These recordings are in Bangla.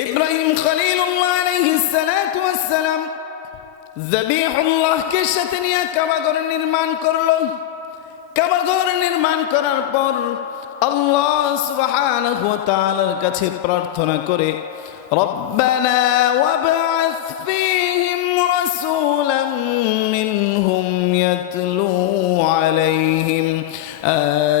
ইব্রাহিম খলিলুল্লাহ আলাইহিস সালাতু ওয়াস সালাম জবিহুল্লাহকে সাথে নিয়ে কাবাঘর নির্মাণ করল। কাবাঘর নির্মাণ করার পর আল্লাহ সুবহানাহু ওয়া কাছে প্রার্থনা করে, রব্বানা ওয়াবআথ ফীহিম রাসূলাম মিনহুম আলাইহিম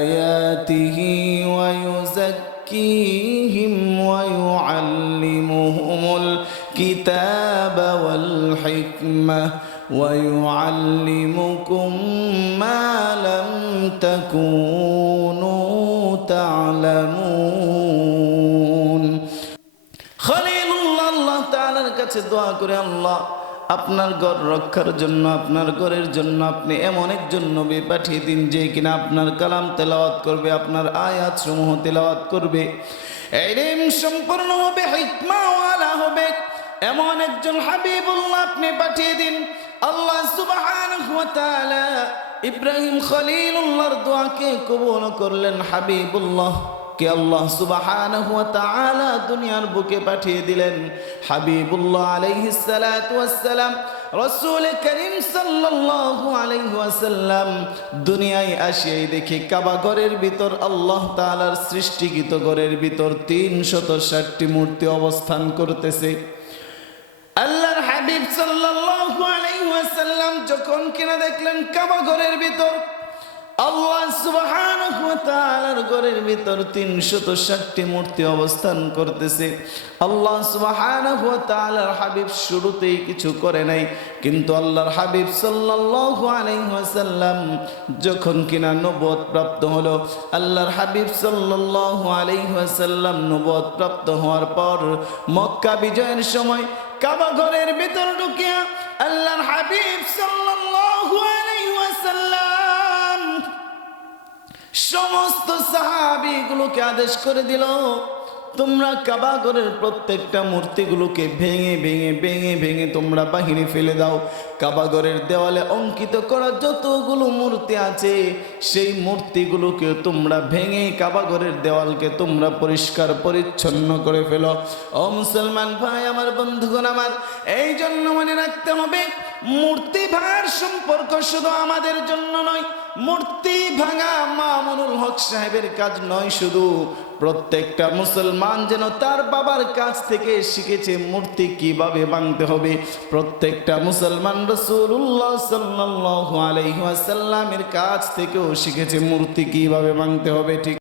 আয়াতিহি ওয়া ইউযাক্কিহিম ويعلمهم الكتاب والحكمة ويعلمكم ما لم تكونوا تعلمون খলিলুল্লাহ আল্লাহ তাআলার কাছে দোয়া করে আল্লাহ আপনার ঘর রক্ষার জন্য আপনার ঘরের জন্য আপনি এমন একজন নবী পাঠিয়ে দিন যে কিনা আপনার কালাম তেলাওয়াত করবে আপনার আয়াত সমূহ তেলাওয়াত করবে এলিম সম্পূর্ণ হবে হিকমাওয়ালা হবে। এমন একজন হাবিবুল্লাহ আপনি পাঠিয়ে দিন। আল্লাহ সুবহানাহু ওয়া তাআলা ইব্রাহিম খলিলুল্লাহর দোয়াকে কবুল করলেন হাবিবুল্লাহ। কে আল্লাহ সুবহানাহু ওয়া তাআলা দুনিয়ার বুকে পাঠিয়ে দিলেন। হাবিবুল্লাহ আলাইহিস সালাতু ওয়াস সালাম রাসূল করিম সাল্লাল্লাহু আলাইহি ওয়াসাল্লাম দুনিয়ায় আসিয়াই দেখি কাবা ঘরের ভিতর আল্লাহ তাআলার সৃষ্টিকৃত ঘরের ভিতর 360টি মূর্তি অবস্থান করতেছে। আল্লাহর হাবিব সাল্লাল্লাহু আলাইহি ওয়াসাল্লাম যখন কিনা দেখলেন কাবা ঘরের ভিতর, আল্লাহ সুবহানাহু ওয়া ঘরের ভিতর 360টি মূর্তি অবস্থান করতেছে। আল্লাহ হাবিব শুরুতেই কিছু করে নাই, কিন্তু আল্লাহর হাবিব সাল্লাল্লাহু যখন কিনা নবুয়ত প্রাপ্ত হলো, আল্লাহর হাবিব সাল্লাল্লাহু আলাইহি প্রাপ্ত হওয়ার পর মক্কা বিজয়ের সময় কাবা ঘরের ভিতর ঢুকিয়া আল্লাহর হাবিব সাল্লাল্লাহু সমস্ত সাহাবিগুলোকে আদেশ করে দিল, তোমরা কাবাগরের প্রত্যেকটা মূর্তিগুলোকে ভেঙে ভেঙে ভেঙে ভেঙে তোমরা বাহিরে ফেলে দাও। কাবাগরের দেওয়ালে অঙ্কিত করা যতগুলো মূর্তি আছে, সেই মূর্তিগুলোকে তোমরা ভেঙে কাবাগরের দেওয়ালকে তোমরা পরিষ্কার, পরিচ্ছন্ন করে ফেলো। ও মুসলমান ভাই, আমার বন্ধুগণ, আমার, এই জন্য মনে রাখতে হবে, মূর্তি ভাঙার সম্পর্ক শুধু আমাদের জন্য নয়, মূর্তি ভাঙা মামুনুল হক সাহেবের কাজ নয়, শুধু প্রত্যেকটা মুসলমান যেন তার বাবার কাছ থেকে শিখেছে মূর্তি কীভাবে ভাঙতে হবে। প্রত্যেকটা মুসলমান রসুল্লাহ সাল্লাহ আলহাসাল্লামের কাছ থেকেও শিখেছে মূর্তি কীভাবে ভাঙতে হবে, ঠিক